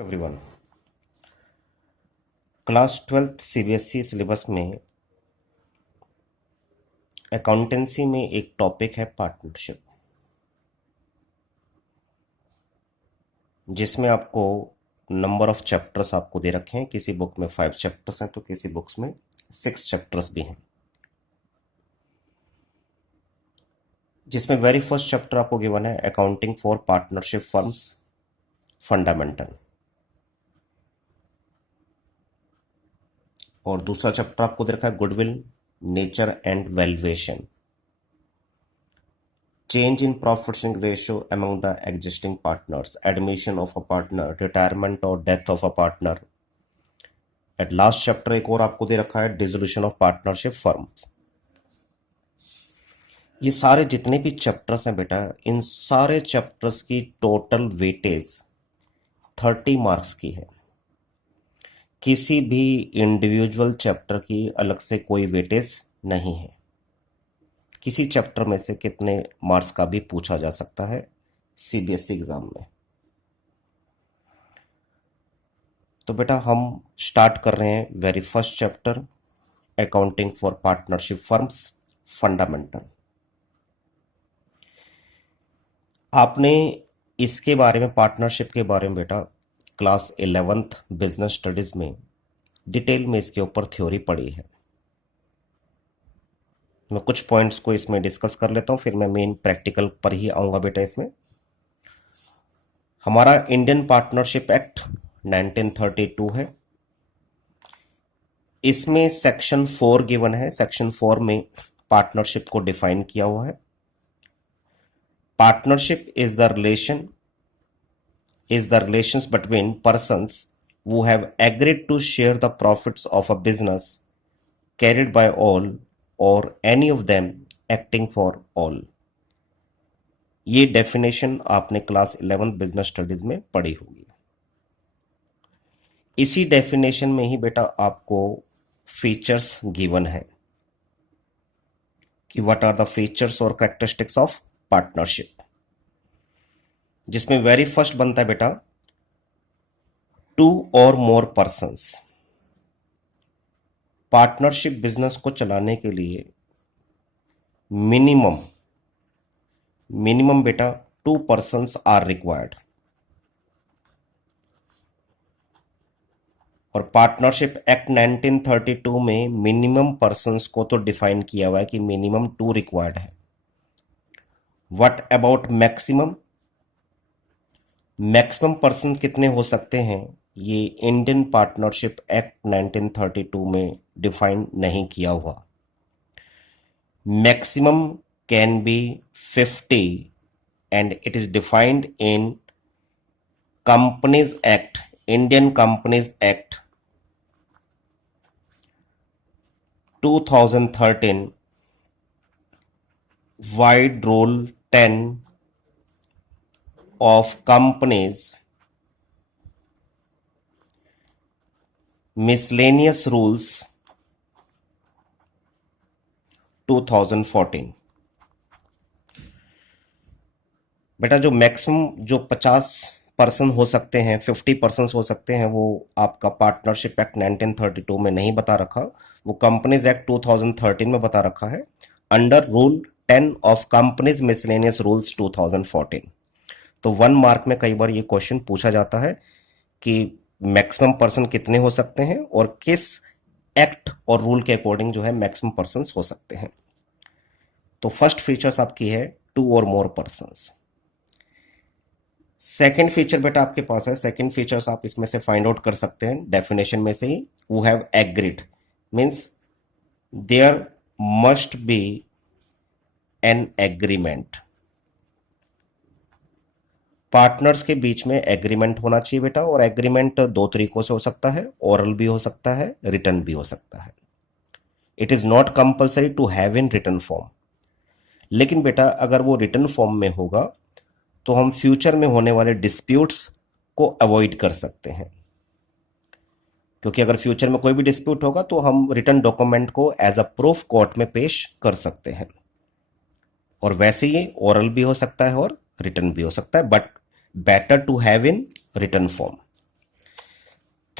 Everyone, class 12th CBSE syllabus में accountancy में एक टॉपिक है पार्टनरशिप, जिसमें आपको नंबर ऑफ चैप्टर्स आपको दे रखे हैं। किसी बुक में 5 चैप्टर्स हैं तो किसी बुक्स में 6 चैप्टर्स भी हैं, जिसमें वेरी फर्स्ट चैप्टर आपको गिवन है accounting for partnership firms fundamental, और दूसरा चैप्टर आपको दे रखा है goodwill, nature and valuation, change in profit sharing ratio among the existing partners, admission of a partner, retirement or death of a partner. At last chapter एक और आपको दे रखा है डिसोल्यूशन ऑफ पार्टनरशिप फर्म्स। ये सारे जितने भी चैप्टर्स हैं बेटा, इन सारे चैप्टर्स की टोटल वेटेज 30 मार्क्स की है। किसी भी इंडिविजुअल चैप्टर की अलग से कोई वेटेज नहीं है। किसी चैप्टर में से कितने मार्क्स का भी पूछा जा सकता है सीबीएसई एग्जाम में। तो बेटा हम स्टार्ट कर रहे हैं very first chapter accounting for partnership firms fundamental. आपने इसके बारे में, पार्टनरशिप के बारे में बेटा क्लास 11th बिजनेस स्टडीज में डिटेल में इसके ऊपर थ्योरी पढ़ी है। मैं कुछ पॉइंट्स को इसमें डिस्कस कर लेता हूं, फिर मैं मेन प्रैक्टिकल पर ही आऊंगा बेटा। इसमें हमारा इंडियन पार्टनरशिप एक्ट 1932 है। इसमें सेक्शन 4 गिवन है। सेक्शन 4 में पार्टनरशिप को डिफाइन किया हुआ है। Partnership is the relations between persons who have agreed to share the profits of a business carried by all or any of them acting for all। ये definition आपने class 11 business studies में पढ़ी होगी। इसी definition में ही बेटा आपको features given है कि व्हाट आर द फीचर्स और कैरेक्टरिस्टिक्स ऑफ पार्टनरशिप, जिसमें वेरी फर्स्ट बनता है बेटा 2 और मोर पर्सन्स। पार्टनरशिप बिजनेस को चलाने के लिए मिनिमम बेटा 2 पर्सन्स आर रिक्वायर्ड। और पार्टनरशिप एक्ट 1932 में मिनिमम पर्सन्स को तो डिफाइन किया हुआ है कि मिनिमम 2 रिक्वायर्ड है। What about maximum? Maximum person कितने हो सकते हैं, ये इंडियन पार्टनरशिप एक्ट 1932 में डिफाइन नहीं किया हुआ। Maximum can be 50 and it is defined in companies act, Indian companies act 2013 wide rule 10 of companies miscellaneous rules 2014। बेटा जो मैक्सिमम जो 50 पर्सन हो सकते हैं, 50 पर्सन हो सकते हैं, वो आपका पार्टनरशिप एक्ट 1932 में नहीं बता रखा, वो कंपनीज एक्ट 2013 में बता रखा है under rule 10 of companies miscellaneous rules 2014। तो 1 मार्क में कई बार ये क्वेश्चन पूछा जाता है कि मैक्सिमम पर्सन कितने हो सकते हैं और किस एक्ट और रूल के अकॉर्डिंग जो है मैक्सिमम पर्सन हो सकते हैं। तो फर्स्ट फीचर्स आपकी है 2 और मोर पर्सन्स। सेकेंड फीचर बेटा आपके पास है, सेकेंड फीचर्स आप इसमें से फाइंड आउट कर सकते हैं डेफिनेशन में से ही। who have agreed means there must be an agreement. Partners के बीच में एग्रीमेंट होना चाहिए बेटा, और एग्रीमेंट 2 तरीकों से हो सकता है, ओरल भी हो सकता है, रिटन भी हो सकता है। It is not compulsory to have in written form. लेकिन बेटा अगर वो रिटन फॉर्म में होगा तो हम फ्यूचर में होने वाले डिस्प्यूट्स को अवॉइड कर सकते हैं, क्योंकि अगर फ्यूचर में कोई भी डिस्प्यूट होगा तो हम रिटन डॉक्यूमेंट को एज अ प्रूफ कोर्ट में पेश कर सकते हैं। और वैसे ही ओरल भी हो सकता है और रिटन भी हो सकता है, but better to have in written form.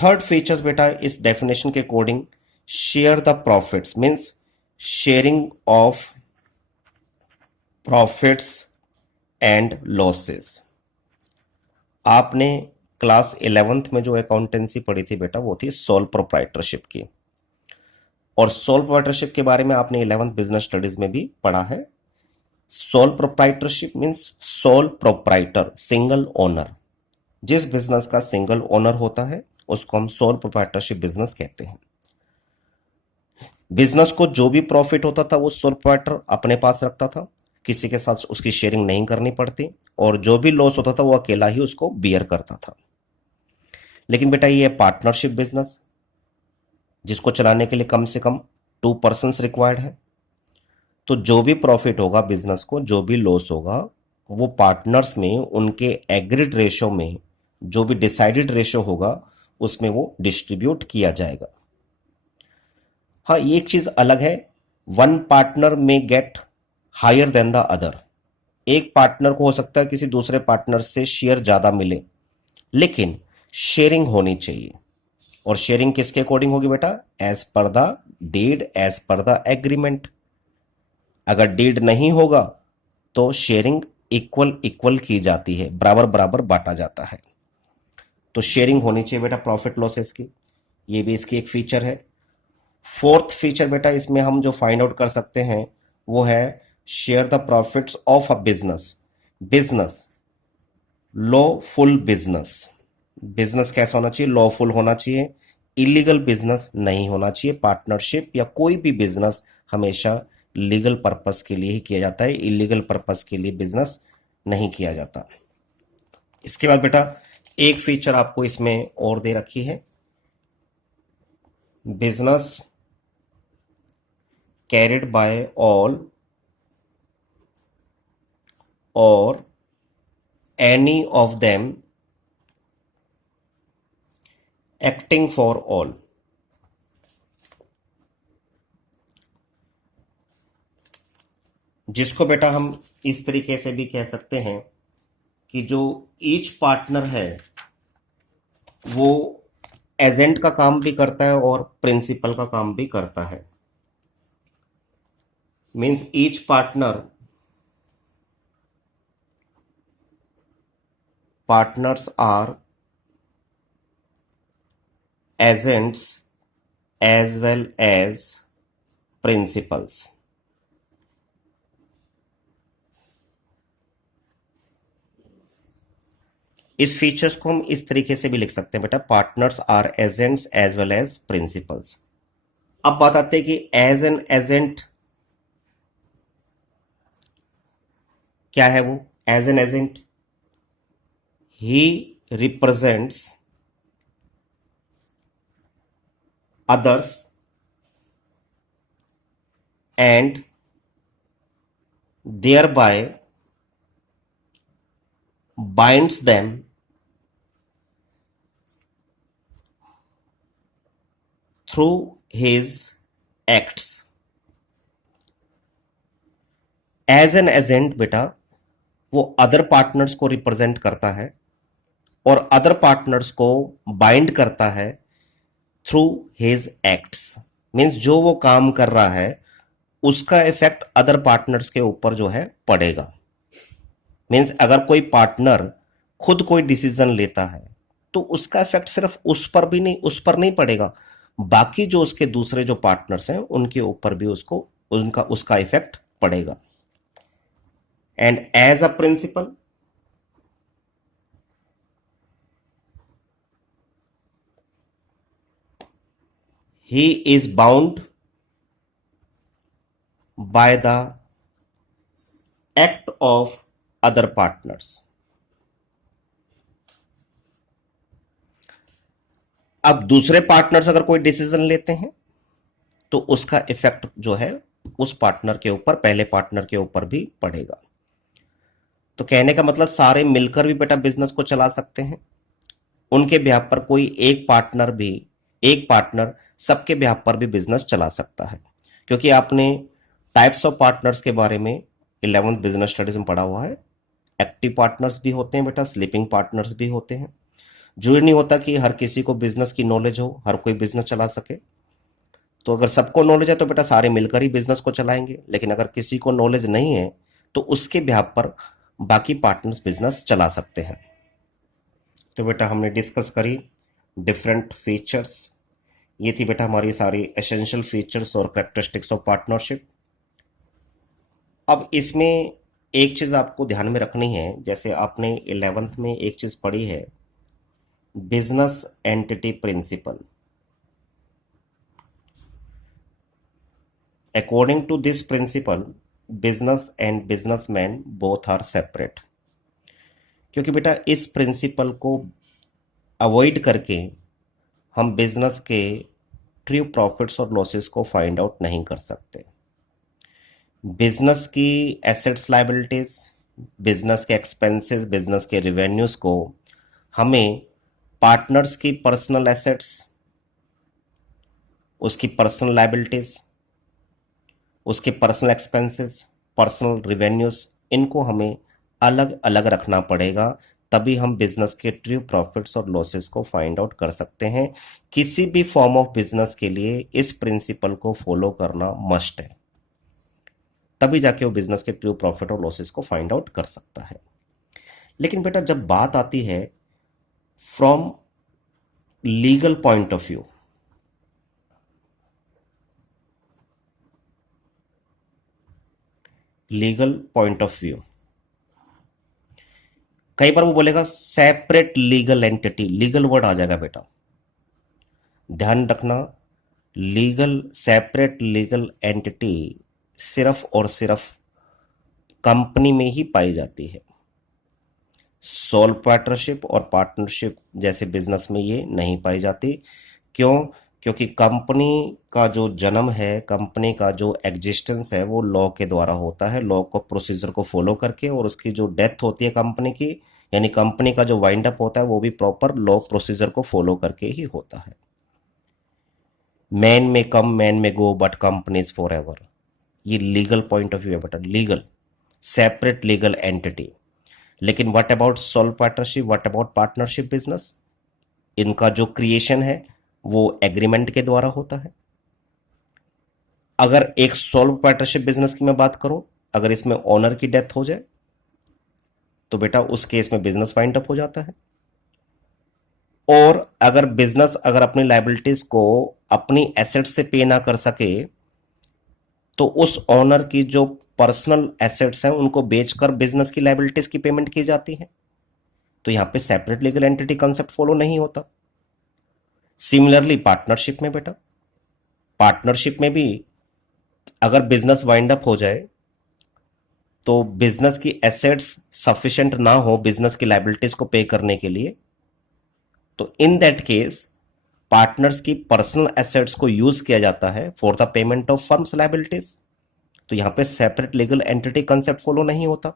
Third features बेटा इस डेफिनेशन के according, share the profits means sharing of profits and losses. आपने क्लास 11th में जो अकाउंटेंसी पढ़ी थी बेटा वो थी सोल प्रोप्राइटरशिप की, और सोल प्रोप्राइटरशिप के बारे में आपने 11th बिजनेस स्टडीज में भी पढ़ा है। Sole proprietorship means sole proprietor, single owner. जिस बिजनेस का सिंगल ओनर होता है उसको हम सोल प्रोप्राइटरशिप बिजनेस कहते हैं। बिजनेस को जो भी प्रॉफिट होता था वो सोल प्रोप्राइटर अपने पास रखता था, किसी के साथ उसकी शेयरिंग नहीं करनी पड़ती, और जो भी लॉस होता था वो अकेला ही उसको बियर करता था। लेकिन बेटा ये पार्टनरशिप बिजनेस जिसको चलाने के लिए कम से कम 2 पर्सन्स रिक्वायर्ड है, तो जो भी प्रॉफिट होगा बिजनेस को, जो भी लॉस होगा, वो पार्टनर्स में उनके एग्रीड रेशो में जो भी डिसाइडेड रेशो होगा उसमें वो डिस्ट्रीब्यूट किया जाएगा। हाँ, एक चीज अलग है, one partner may get higher than the other. एक पार्टनर को हो सकता है किसी दूसरे पार्टनर से शेयर ज्यादा मिले, लेकिन शेयरिंग होनी चाहिए। और शेयरिंग किसके अकॉर्डिंग होगी बेटा? As per the deed, as per the agreement. अगर डीड नहीं होगा तो शेयरिंग इक्वल इक्वल की जाती है, बराबर बराबर बांटा जाता है। तो शेयरिंग होनी चाहिए बेटा प्रॉफिट लॉसेस की, ये भी इसकी एक फीचर है। फोर्थ फीचर बेटा इसमें हम जो फाइंड आउट कर सकते हैं वो है share the profits of a business. Business lawful business, business कैसा होना चाहिए? लॉफुल होना चाहिए, इलीगल बिजनेस नहीं होना चाहिए। पार्टनरशिप या कोई भी बिजनेस हमेशा लीगल पर्पस के लिए ही किया जाता है, इलीगल पर्पस के लिए बिजनेस नहीं किया जाता। इसके बाद बेटा एक फीचर आपको इसमें और दे रखी है, बिजनेस कैरिड बाय ऑल और any of them acting for all. जिसको बेटा हम इस तरीके से भी कह सकते हैं कि जो ईच पार्टनर है वो एजेंट का काम भी करता है और प्रिंसिपल का काम भी करता है। Means each partners are agents as well as principals. इस फीचर्स को हम इस तरीके से भी लिख सकते हैं बेटा, partners are agents as well as principals. अब बात आती है कि एज एन एजेंट क्या है वो? As an agent he represents others and thereby binds them through his acts। As an agent बेटा वो अदर पार्टनर्स को रिप्रेजेंट करता है और अदर पार्टनर्स को बाइंड करता है थ्रू हिज एक्ट्स। मीन्स जो वो काम कर रहा है उसका इफेक्ट अदर पार्टनर्स के ऊपर जो है पड़ेगा। मीन्स अगर कोई पार्टनर खुद कोई डिसीजन लेता है तो उसका इफेक्ट सिर्फ उस पर नहीं पड़ेगा, बाकी जो उसके दूसरे जो पार्टनर्स हैं उनके ऊपर भी उसका इफेक्ट पड़ेगा। And as a principal he is bound by the act of other partners। अब दूसरे पार्टनर्स अगर कोई डिसीजन लेते हैं तो उसका इफेक्ट जो है उस पार्टनर के ऊपर, पहले पार्टनर के ऊपर भी पड़ेगा। तो कहने का मतलब सारे मिलकर भी बेटा बिजनेस को चला सकते हैं, उनके बिहाफ पर कोई एक पार्टनर सबके बिहाफ पर भी बिजनेस चला सकता है। क्योंकि आपने टाइप्स ऑफ पार्टनर्स के बारे में 11th बिजनेस स्टडीज में पढ़ा हुआ है। एक्टिव पार्टनर्स भी होते हैं बेटा, स्लीपिंग पार्टनर्स भी होते हैं। जरूरी नहीं होता कि हर किसी को बिजनेस की नॉलेज हो, हर कोई बिजनेस चला सके। तो अगर सबको नॉलेज है तो बेटा सारे मिलकर ही बिजनेस को चलाएंगे, लेकिन अगर किसी को नॉलेज नहीं है तो उसके बिहाफ पर बाकी पार्टनर्स बिजनेस चला सकते हैं। तो बेटा हमने डिस्कस करी डिफरेंट फीचर्स। ये थी बेटा हमारी सारी एसेंशियल फीचर्स और कैरेक्टरिस्टिक्स ऑफ पार्टनरशिप। अब इसमें एक चीज आपको ध्यान में रखनी है, जैसे आपने 11th में एक चीज पढ़ी है, business entity principle. According to this principle business and businessman both are separate. क्योंकि बेटा इस प्रिंसिपल को अवॉइड करके हम बिजनेस के ट्रू प्रॉफिट्स और लॉसेस को फाइंड आउट नहीं कर सकते। बिजनेस की एसेट्स लायबिलिटीज, बिजनेस के एक्सपेंसेस, बिजनेस के रिवेन्यूज को हमें पार्टनर्स की पर्सनल एसेट्स, उसकी पर्सनल लायबिलिटीज, उसके पर्सनल एक्सपेंसेस, पर्सनल रिवेन्यूज, इनको हमें अलग अलग रखना पड़ेगा, तभी हम बिजनेस के ट्रू प्रॉफिट्स और लॉसेस को फाइंड आउट कर सकते हैं। किसी भी फॉर्म ऑफ बिजनेस के लिए इस प्रिंसिपल को फॉलो करना मस्ट है, तभी जाके वो बिजनेस के ट्रू प्रॉफिट और लॉसेस को फाइंड आउट कर सकता है। लेकिन बेटा जब बात आती है from legal point of view, legal point of view, कई बार वो बोलेगा separate legal entity, legal word आ जाएगा बेटा, ध्यान रखना। लीगल सेपरेट लीगल एंटिटी सिर्फ और सिर्फ कंपनी में ही पाई जाती है। सोल पार्टनरशिप और पार्टनरशिप जैसे बिजनेस में ये नहीं पाई जाती। क्यों? क्योंकि कंपनी का जो जन्म है, कंपनी का जो एग्जिस्टेंस है, वो लॉ के द्वारा होता है, लॉ को प्रोसीजर को फॉलो करके, और उसकी जो डेथ होती है कंपनी की, यानी कंपनी का जो वाइंड अप होता है, वो भी प्रॉपर लॉ प्रोसीजर को फॉलो करके ही होता है। Men may come men may go but companies for ever, ये लीगल पॉइंट ऑफ व्यू है बेटा, लीगल सेपरेट लीगल एंटिटी। लेकिन what about sole partnership, what about partnership business, इनका जो क्रिएशन है वो एग्रीमेंट के द्वारा होता है। अगर एक सोल पार्टनरशिप बिजनेस की मैं बात करूं, अगर इसमें ओनर की डेथ हो जाए तो बेटा उस केस में बिजनेस वाइंड अप हो जाता है। और अगर बिजनेस अगर अपनी लायबिलिटीज को अपनी एसेट से पे ना कर सके तो उस ओनर की जो पर्सनल एसेट्स हैं उनको बेचकर बिजनेस की लायबिलिटीज की पेमेंट की जाती है। तो यहां पे separate legal entity concept follow नहीं होता। सिमिलरली पार्टनरशिप में बेटा, पार्टनरशिप में भी अगर बिजनेस वाइंड अप हो जाए तो बिजनेस की एसेट्स सफिशिएंट ना हो बिजनेस की लायबिलिटीज को पे करने के लिए, तो इन दैट केस पार्टनर्स की पर्सनल एसेट्स को यूज किया जाता है for the payment of firms liabilities. तो यहां पे separate legal entity concept follow नहीं होता।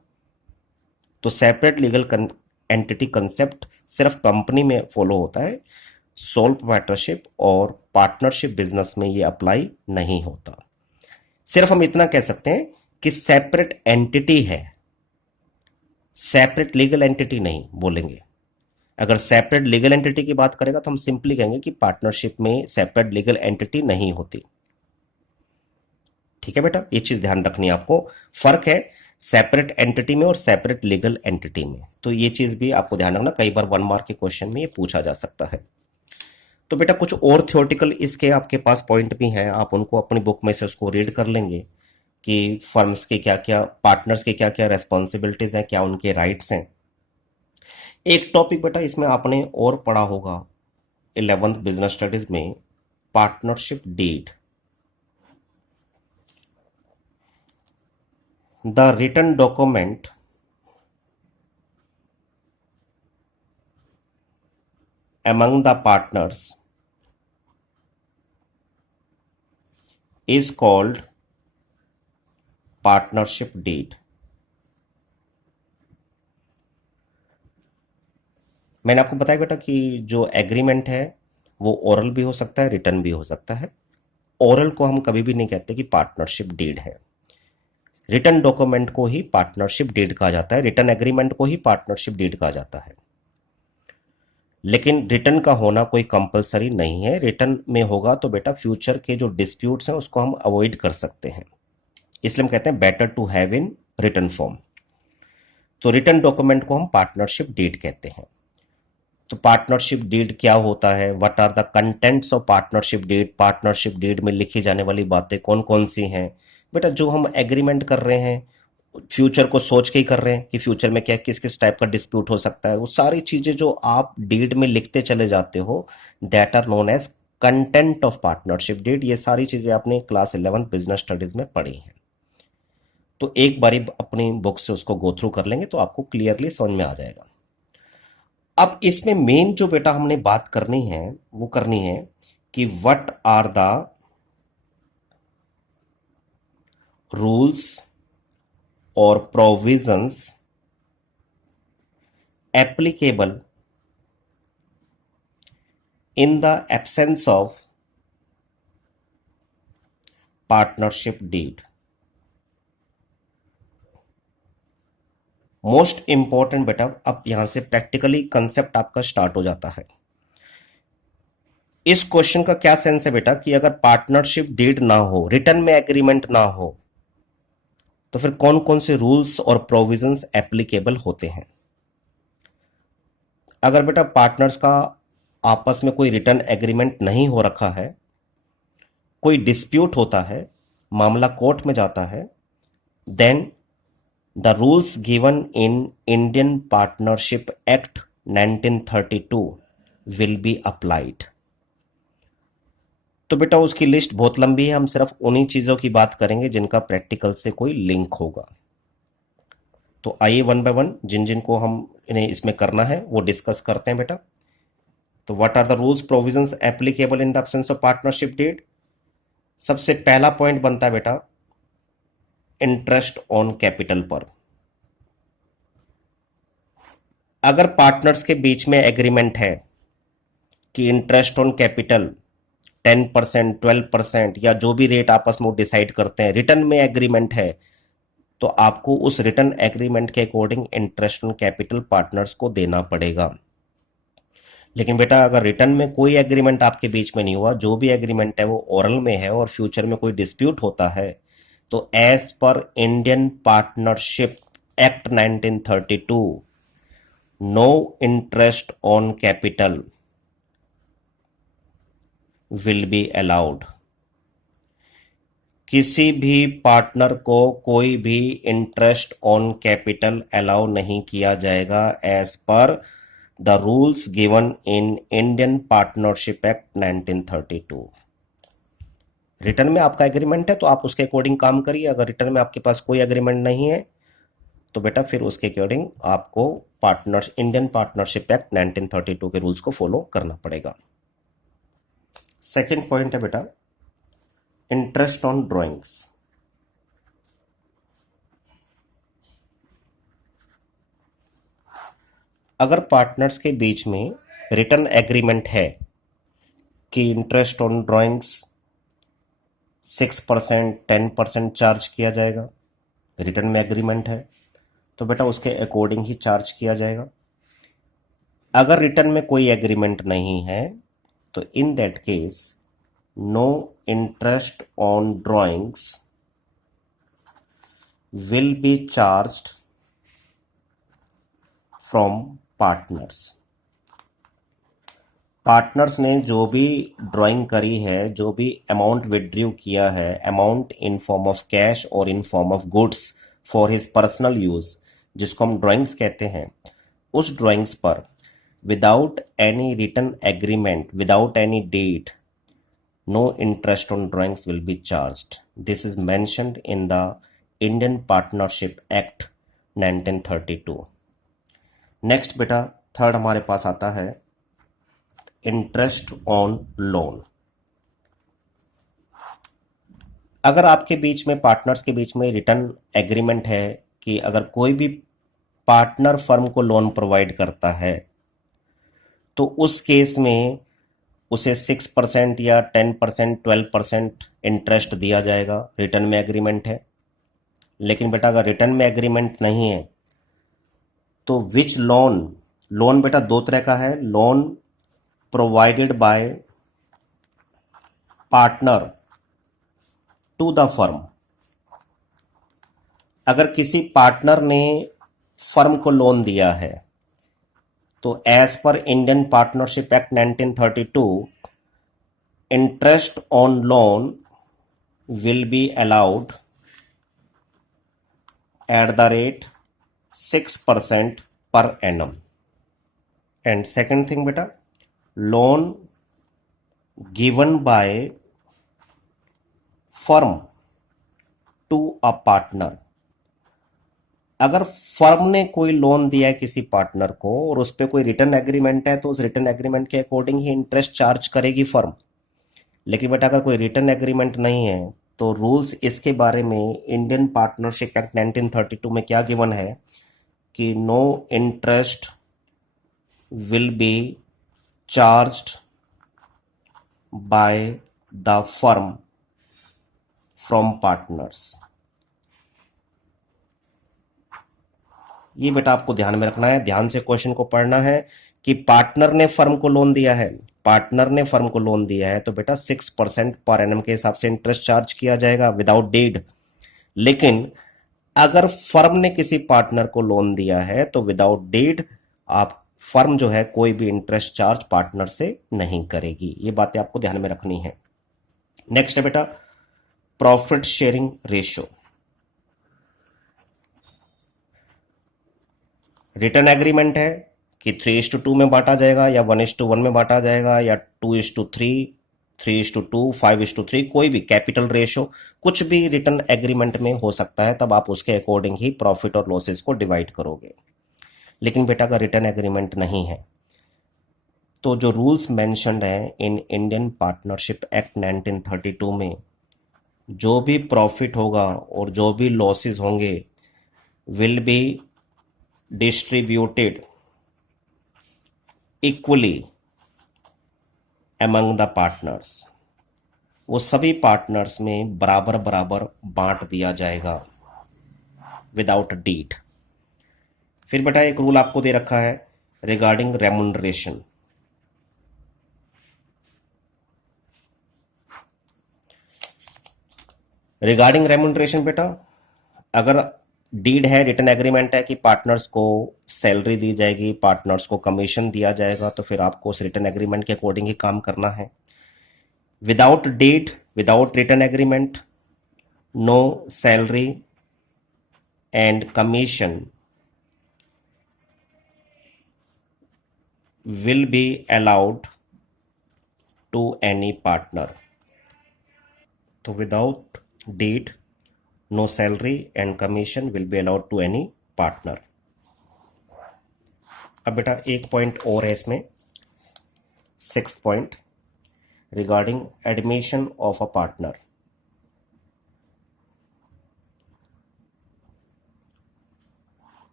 तो सेपरेट लीगल एंटिटी कंसेप्ट सिर्फ कंपनी में फॉलो होता है, सोल पार्टनरशिप और पार्टनरशिप बिजनेस में ये अप्लाई नहीं होता। सिर्फ हम इतना कह सकते हैं कि सेपरेट एंटिटी है, सेपरेट लीगल एंटिटी नहीं बोलेंगे। अगर सेपरेट लीगल एंटिटी की बात करेगा तो हम सिंपली कहेंगे कि पार्टनरशिप में सेपरेट लीगल एंटिटी नहीं होती। ठीक है बेटा, ये चीज ध्यान रखनी है आपको, फर्क है सेपरेट एंटिटी में और सेपरेट लीगल एंटिटी में। तो ये चीज भी आपको ध्यान रखना, कई बार 1 मार्क के क्वेश्चन में ये पूछा जा सकता है। तो बेटा कुछ और थियोरटिकल इसके आपके पास पॉइंट भी हैं, आप उनको अपनी बुक में से उसको रीड कर लेंगे कि फर्म्स के क्या क्या, पार्टनर्स के क्या क्या रेस्पॉन्सिबिलिटीज हैं, क्या उनके राइट्स हैं। एक टॉपिक बेटा इसमें आपने और पढ़ा होगा 11th बिजनेस स्टडीज में, partnership deed. The written document among the partners is called partnership deed। मैंने आपको बताया बेटा कि जो एग्रीमेंट है वो ओरल भी हो सकता है, रिटन भी हो सकता है। ओरल को हम कभी भी नहीं कहते कि पार्टनरशिप डीड है, रिटन डॉक्यूमेंट को ही पार्टनरशिप डीड कहा जाता है, रिटन एग्रीमेंट को ही पार्टनरशिप डीड कहा जाता है। लेकिन रिटर्न का होना कोई कंपलसरी नहीं है। रिटर्न में होगा तो बेटा फ्यूचर के जो डिस्प्यूट्स हैं उसको हम अवॉइड कर सकते हैं, इसलिए हम कहते हैं better to have in written form. तो रिटर्न डॉक्यूमेंट को हम पार्टनरशिप डीड कहते हैं। तो पार्टनरशिप डीड क्या होता है, what are the contents of partnership deed, partnership deed में लिखी जाने वाली बातें कौन कौन सी हैं। बेटा जो हम एग्रीमेंट कर रहे हैं फ्यूचर को सोच के ही कर रहे हैं कि फ्यूचर में क्या किस किस टाइप का डिस्प्यूट हो सकता है, वो सारी चीजें जो आप डीड में लिखते चले जाते हो that are known as content of partnership deed. ये सारी चीजें आपने क्लास 11 बिजनेस स्टडीज में पढ़ी हैं। तो एक बारी अपनी बुक से उसको गो थ्रू कर लेंगे तो आपको क्लियरली समझ में आ जाएगा। अब इसमें मेन जो बेटा हमने बात करनी है वो करनी है कि व्हाट आर द रूल्स और provisions applicable in the absence of partnership deed. Most important बेटा, अब यहां से प्रैक्टिकली कंसेप्ट आपका स्टार्ट हो जाता है। इस क्वेश्चन का क्या सेंस है बेटा कि अगर पार्टनरशिप डीड ना हो, रिटर्न में एग्रीमेंट ना हो, तो फिर कौन कौन से रूल्स और प्रोविजंस एप्लीकेबल होते हैं। अगर बेटा पार्टनर्स का आपस में कोई रिटर्न एग्रीमेंट नहीं हो रखा है, कोई डिस्प्यूट होता है, मामला कोर्ट में जाता है, then the rules given in Indian partnership act 1932 will be applied. तो बेटा उसकी लिस्ट बहुत लंबी है, हम सिर्फ उन्हीं चीजों की बात करेंगे जिनका प्रैक्टिकल से कोई लिंक होगा। तो आइए वन बाय वन जिन जिन को हम इन्हें इसमें करना है वो डिस्कस करते हैं बेटा। तो what are the rules provisions applicable in the absence of partnership deed. सबसे पहला पॉइंट बनता है बेटा इंटरेस्ट ऑन कैपिटल पर। अगर पार्टनर्स के बीच में एग्रीमेंट है कि इंटरेस्ट ऑन कैपिटल 10%, 12% या जो भी रेट आपस में वो डिसाइड करते हैं, रिटर्न में एग्रीमेंट है, तो आपको उस रिटर्न एग्रीमेंट के according interest on capital partners को देना पड़ेगा। लेकिन बेटा अगर रिटर्न में कोई एग्रीमेंट आपके बीच में नहीं हुआ, जो भी एग्रीमेंट है वो ओरल में है और फ्यूचर में कोई डिस्प्यूट होता है, तो as per Indian partnership act 1932 no interest on capital will be allowed. किसी भी पार्टनर को कोई भी इंटरेस्ट ऑन कैपिटल अलाउ नहीं किया जाएगा as per the rules given in Indian partnership act 1932। Written में आपका एग्रीमेंट है तो आप उसके अकॉर्डिंग काम करिए। अगर रिटर्न में आपके पास कोई एग्रीमेंट नहीं है तो बेटा फिर उसके अकॉर्डिंग आपको इंडियन पार्टनरशिप एक्ट 1932 के रूल्स को फॉलो करना पड़ेगा। सेकेंड पॉइंट है बेटा इंटरेस्ट ऑन ड्रॉइंग्स। अगर पार्टनर्स के बीच में रिटर्न एग्रीमेंट है कि इंटरेस्ट ऑन ड्रॉइंग्स 6%, 10% चार्ज किया जाएगा, रिटर्न में एग्रीमेंट है तो बेटा उसके अकॉर्डिंग ही चार्ज किया जाएगा। अगर रिटर्न में कोई एग्रीमेंट नहीं है तो in that case no interest on drawings will be charged from partners. Partners ने जो भी ड्राइंग करी है, जो भी अमाउंट विड्रॉ किया है, amount in form of cash और in form of goods for his personal use, जिसको हम ड्राइंग्स कहते हैं, उस ड्राइंग्स पर without any written agreement, without any date, no interest on drawings will be charged. This is mentioned in the Indian partnership act 1932। Next बेटा third हमारे पास आता है इंटरेस्ट ऑन लोन। अगर आपके बीच में पार्टनर्स के बीच में रिटर्न एग्रीमेंट है कि अगर कोई भी पार्टनर फर्म को लोन प्रोवाइड करता है तो उस केस में उसे 6% या 10%, 12% इंटरेस्ट दिया जाएगा, रिटर्न में एग्रीमेंट है। लेकिन बेटा अगर रिटर्न में एग्रीमेंट नहीं है तो विच लोन, लोन बेटा दो तरह का है, loan provided by partner to the firm. अगर किसी पार्टनर ने फर्म को लोन दिया है तो as per Indian partnership act 1932 interest on loan will be allowed at the rate 6% per annum। And second thing बेटा, loan given by firm to a partner. अगर firm ने कोई लोन दिया है किसी पार्टनर को और उस पर कोई रिटर्न एग्रीमेंट है तो उस रिटर्न एग्रीमेंट के अकॉर्डिंग ही इंटरेस्ट चार्ज करेगी फर्म। लेकिन बेटा अगर कोई रिटर्न एग्रीमेंट नहीं है तो रूल्स इसके बारे में इंडियन पार्टनरशिप एक्ट 1932 में क्या गिवन है कि no interest will be charged by the firm from partners. ये बेटा आपको ध्यान में रखना है, ध्यान से क्वेश्चन को पढ़ना है कि पार्टनर ने फर्म को लोन दिया है, पार्टनर ने फर्म को लोन दिया है तो बेटा 6% पर एनम के हिसाब से इंटरेस्ट चार्ज किया जाएगा विदाउट डीड। लेकिन अगर फर्म ने किसी पार्टनर को लोन दिया है तो विदाउट डीड आप फर्म जो है कोई भी इंटरेस्ट चार्ज पार्टनर से नहीं करेगी। ये बातें आपको ध्यान में रखनी है। नेक्स्ट है बेटा profit sharing ratio. Return agreement है कि 3:2 में बांटा जाएगा या 1:1 में बांटा जाएगा या 2:3, 3:2, 5:3, कोई भी कैपिटल रेशो कुछ भी रिटर्न एग्रीमेंट में हो सकता है, तब आप उसके अकॉर्डिंग ही प्रॉफिट और लॉसेस को डिवाइड करोगे। लेकिन बेटा अगर रिटर्न एग्रीमेंट नहीं है तो जो रूल्स मेंशन्ड हैं इन इंडियन पार्टनरशिप एक्ट 1932 में, जो भी प्रॉफिट होगा और जो भी लॉसेस होंगे will be distributed equally among the partners. वो सभी पार्टनर्स में बराबर बराबर बांट दिया जाएगा विदाउट डीड। फिर बेटा एक रूल आपको दे रखा है रिगार्डिंग रेमुनरेशन। रिगार्डिंग रेमुनरेशन बेटा अगर डीड है, रिटर्न एग्रीमेंट है कि पार्टनर्स को सैलरी दी जाएगी, पार्टनर्स को कमीशन दिया जाएगा, तो फिर आपको उस रिटर्न एग्रीमेंट के अकॉर्डिंग ही काम करना है। Without deed, without written agreement, no salary and commission will be allowed to any partner। तो without deed, no salary and commission will be allowed to any partner। अब बेटा एक पॉइंट और है इसमें, 6th point regarding admission of a partner.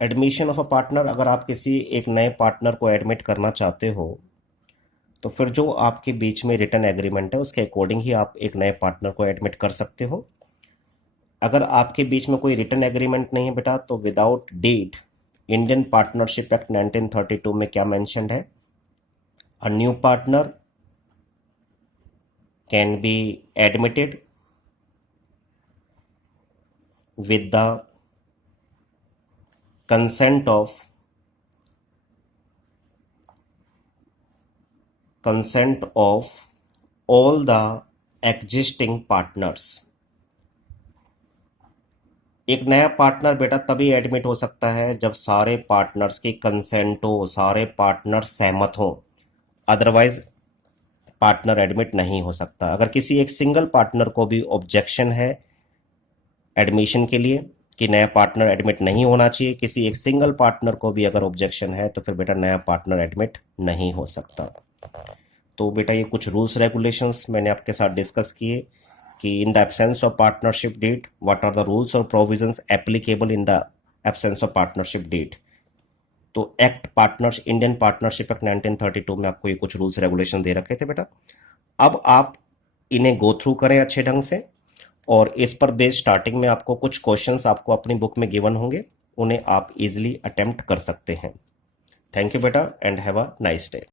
Admission of a partner, अगर आप किसी एक नए पार्टनर को एडमिट करना चाहते हो तो फिर जो आपके बीच में रिटर्न एग्रीमेंट है उसके अकॉर्डिंग ही आप एक नए पार्टनर को एडमिट कर सकते हो। अगर आपके बीच में कोई रिटर्न एग्रीमेंट नहीं है बेटा तो without deed Indian partnership act 1932 में क्या मेंशन्ड है, a new partner can be admitted with the consent of all the existing partners। एक नया पार्टनर बेटा तभी एडमिट हो सकता है जब सारे पार्टनर्स की कंसेंट हो, सारे पार्टनर सहमत हो, अदरवाइज पार्टनर एडमिट नहीं हो सकता। अगर किसी एक सिंगल पार्टनर को भी ऑब्जेक्शन है एडमिशन के लिए कि नया पार्टनर एडमिट नहीं होना चाहिए, किसी एक सिंगल पार्टनर को भी अगर ऑब्जेक्शन है तो फिर बेटा नया पार्टनर एडमिट नहीं हो सकता। तो बेटा ये कुछ रूल्स रेगुलेशंस मैंने आपके साथ डिस्कस किए कि in the absence of partnership deed what are the rules और provisions applicable in the absence of partnership deed. तो act partners Indian partnership act 1932 में आपको ये कुछ रूल्स रेगुलेशन दे रखे थे बेटा। अब आप इन्हें गो थ्रू करें अच्छे ढंग से और इस पर बेस्ड स्टार्टिंग में आपको कुछ क्वेश्चंस आपको अपनी बुक में गिवन होंगे, उन्हें आप इजीली अटेम्प्ट कर सकते हैं। थैंक यू बेटा and have a nice day.